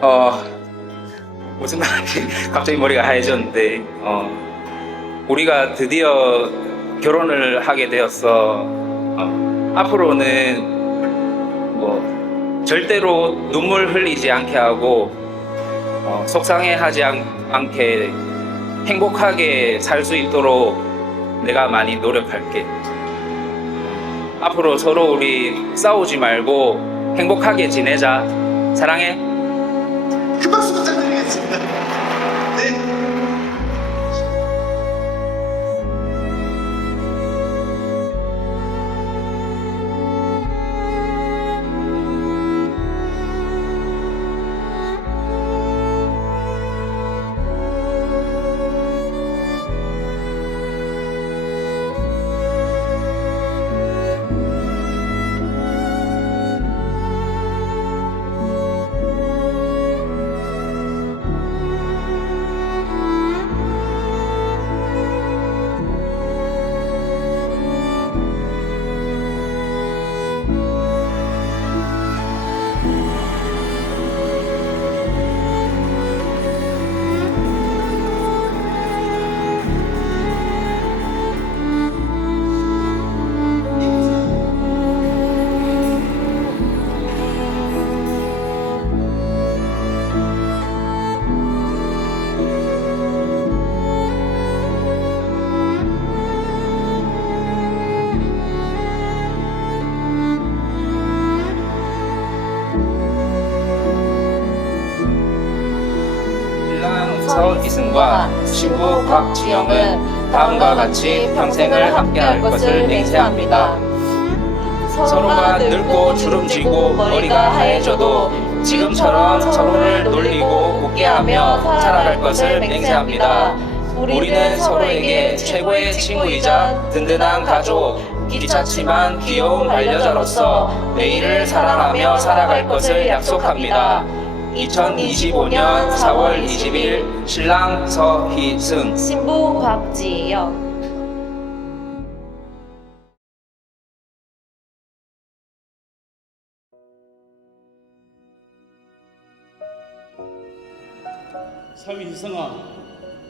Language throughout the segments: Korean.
어 무슨 말인지 갑자기 머리가 하얘졌는데 어 우리가 드디어 결혼을 하게 되었어. 어, 앞으로는 뭐 절대로 눈물 흘리지 않게 하고 어, 속상해하지 않, 않게 행복하게 살 수 있도록 내가 많이 노력할게. 앞으로 서로 우리 싸우지 말고 행복하게 지내자. 사랑해. 서이승과 신부 곽지영은 다음과 같이 평생을 함께할 것을 맹세합니다. 서로가 늙고 주름지고 머리가 하얘져도 지금처럼 서로를 놀리고 웃게하며 살아갈 것을 맹세합니다. 우리는 서로에게 최고의 친구이자 든든한 가족, 귀찮지만 귀여운 반려자로서 매일을 사랑하며 살아갈 것을 약속합니다. 2025년 4월 20일 신랑 서희승. 신부 곽지영 사위 희성아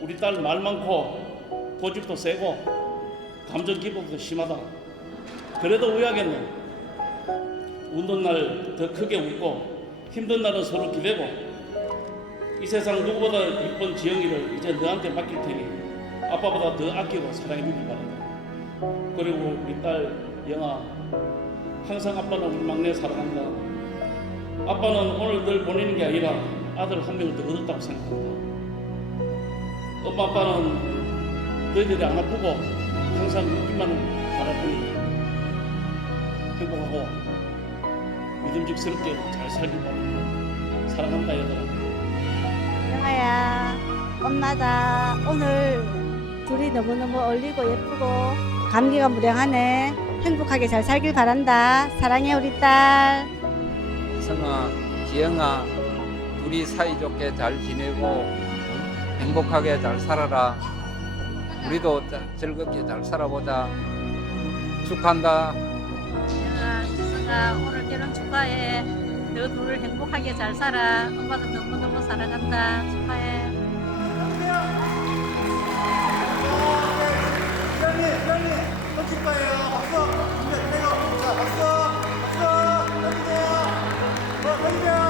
우리 딸 말 많고 고집도 세고 감정 기복도 심하다. 그래도 왜하겠노 웃는 날더 크게 웃고 힘든 날은 서로 기대고 이 세상 누구보다 이쁜 지영이를 이제 너한테 맡길 테니 아빠보다 더 아끼고 사랑해 주길 바란다. 그리고 우리 딸 영아 항상 아빠는 우리 막내 사랑한다. 아빠는 오늘 널 보내는 게 아니라 아들 한 명을 더 얻었다고 생각한다. 엄마 아빠는 너희들이 안 아프고 항상 웃기만 뿐이다. 행복하고 믿음직스럽게 잘 살길 바란다. 사랑한다 얘들아. 영아야, 엄마다. 오늘 둘이 너무너무 어울리고 예쁘고 감기가 무량하네. 행복하게 잘 살길 바란다. 사랑해 우리 딸. 성아, 지영아, 둘이 사이좋게 잘 지내고 행복하게 잘 살아라. 우리도 자- 즐겁게 잘 살아보자. 축한다. 아, 지성아 오늘 이런 축하해. 너 둘 행복하게 잘 살아. 엄마도 너무너무 사랑한다. 축하해. 이장님, 이장님, 또 축하해요. 박수. 이제 태경. 자, 박수. 박수. 여기세요. 어, 여기세요.